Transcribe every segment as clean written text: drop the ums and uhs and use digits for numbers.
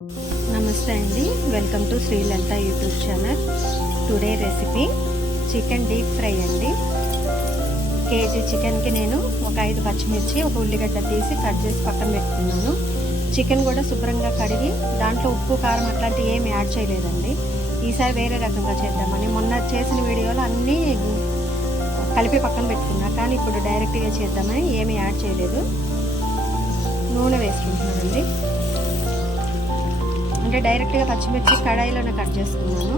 నమస్తే అండి, welcome to Sri Lalitha YouTube channel. Today recipe chicken deep fry అండి. కేజీ చికెన్కి నేను ఒక 5 పచ్చిమిర్చి, ఒక ఉల్లిగడ్డ తీసి కట్ చేసి పక్కన పెట్టుకున్నాను. చికెన్ కూడా శుభ్రంగా కడిగి దాంట్లో ఉప్పు కారం అట్లాంటివి ఏమి యాడ్ చేయలేదండి. ఈసారి వేరే రకంగా చేద్దామని మొన్న చేసిన వీడియోలో అన్నీ కలిపి పక్కన పెట్టుకున్నా, కానీ ఇప్పుడు డైరెక్ట్గా చేద్దామని ఏమీ యాడ్ చేయలేదు. నూనె వేసుకుంటున్నానండి. అంటే డైరెక్ట్గా పచ్చిమిర్చి కడాయిలోనే కట్ చేసుకున్నాను.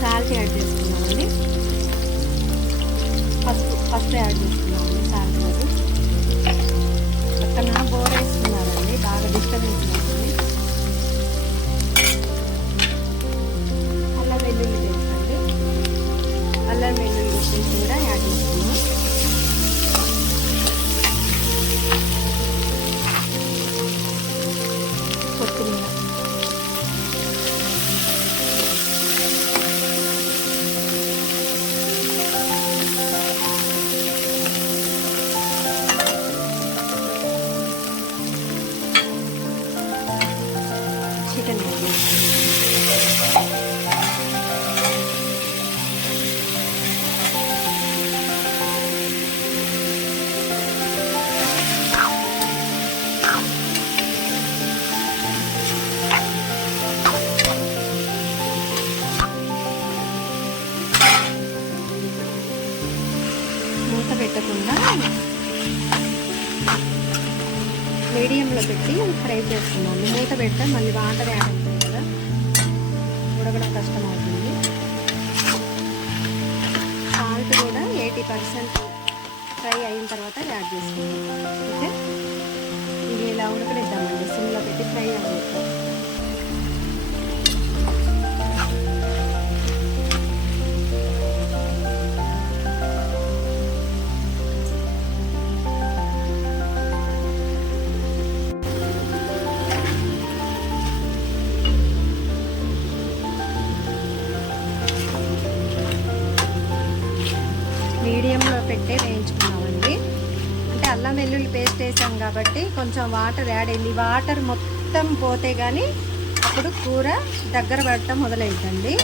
సాల్ట్ యాడ్ చేసుకున్నామండి. ఫస్ట్ యాడ్ చేసుకున్నామండి సాల్ట్. అది పక్కన బోర్ వేసుకున్నారండి, బాగా డిస్టర్బెన్స్ అవుతుంది. అల్లం వెల్లుల్లి వేసుకోండి. అల్లం వెల్లుల్లి పేస్ట్ కూడా యాడ్ చేసుకున్నాం. కొత్తిమీర, చికెన్ మూత పెట్టకుండా మీడియంలో పెట్టి ఫ్రై చేస్తున్నాను. మూత పెడితే మళ్ళీ వాటర్ యాడ్ అవుతుంది కదా, ఉడకడం కష్టం అవుతుంది. సాల్ట్ కూడా 80% ఫ్రై అయిన తర్వాత యాడ్ చేసుకుంటాం. ఓకే, ఇది ఇలా ఉడకనిద్దామండి. సిమ్లో పెట్టి ఫ్రై అవ్వదు. మీడియంలో పెట్టే వేయించుకున్నామండి. అంటే అల్లం వెల్లుల్లి పేస్ట్ వేసాం కాబట్టి కొంచెం వాటర్ యాడ్ అయింది. వాటర్ మొత్తం పోతే కానీ అప్పుడు కూర దగ్గర పడటం మొదలవుతుందండి.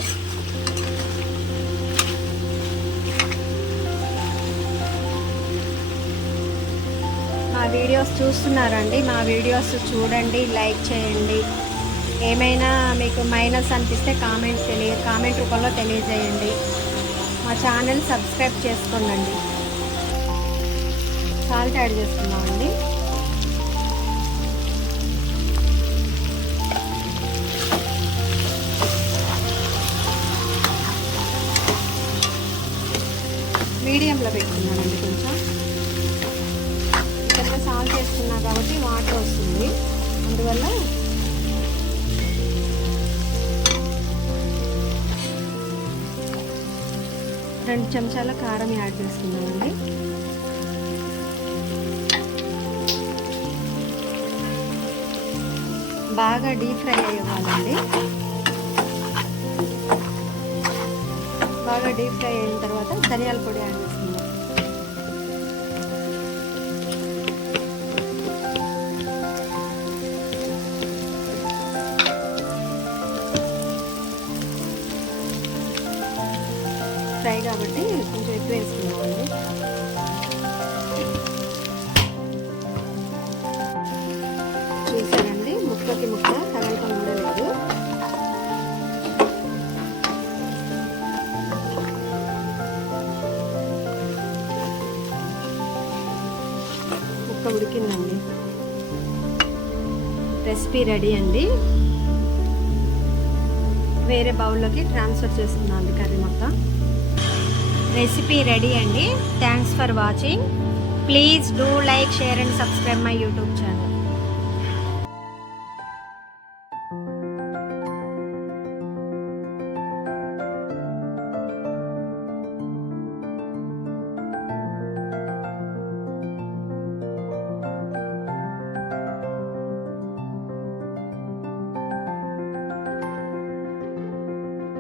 మా వీడియోస్ చూస్తున్నారండి, మా వీడియోస్ చూడండి, లైక్ చేయండి. ఏమైనా మీకు మైనస్ అనిపిస్తే కామెంట్ రూపంలో తెలియజేయండి. మా ఛానల్ సబ్స్క్రైబ్ చేసుకోండి. సాల్ట్ యాడ్ చేసుకున్నామండి. మీడియంలో పెట్టుకున్నానండి. కొంచెం ఇక్కడ సాల్ట్ వేసుకున్నా కాబట్టి వాటర్ వస్తుంది, అందువల్ల 2 చెంచాల కారం యాడ్ చేసుకున్నామండి. బాగా డీప్ ఫ్రై అవ్వాలండి. బాగా డీప్ ఫ్రై అయిన తర్వాత ధనియాల పొడి యాడ్ చేసుకుందాం. ఫ్రై కాబట్టి కొంచెం ఎక్కువ వేసుకున్నామండి. చూసానండి, ముక్కకి ముక్క తగలటం కూడా లేదు. ముక్క ఉడికిందండి. రెసిపీ రెడీ అండి. వేరే బౌల్లోకి ట్రాన్స్ఫర్ చేసుకున్నాను కర్రీ మొత్తం. రెసిపీ రెడీ అండి. Thanks for watching. Please do like, share and subscribe my YouTube channel.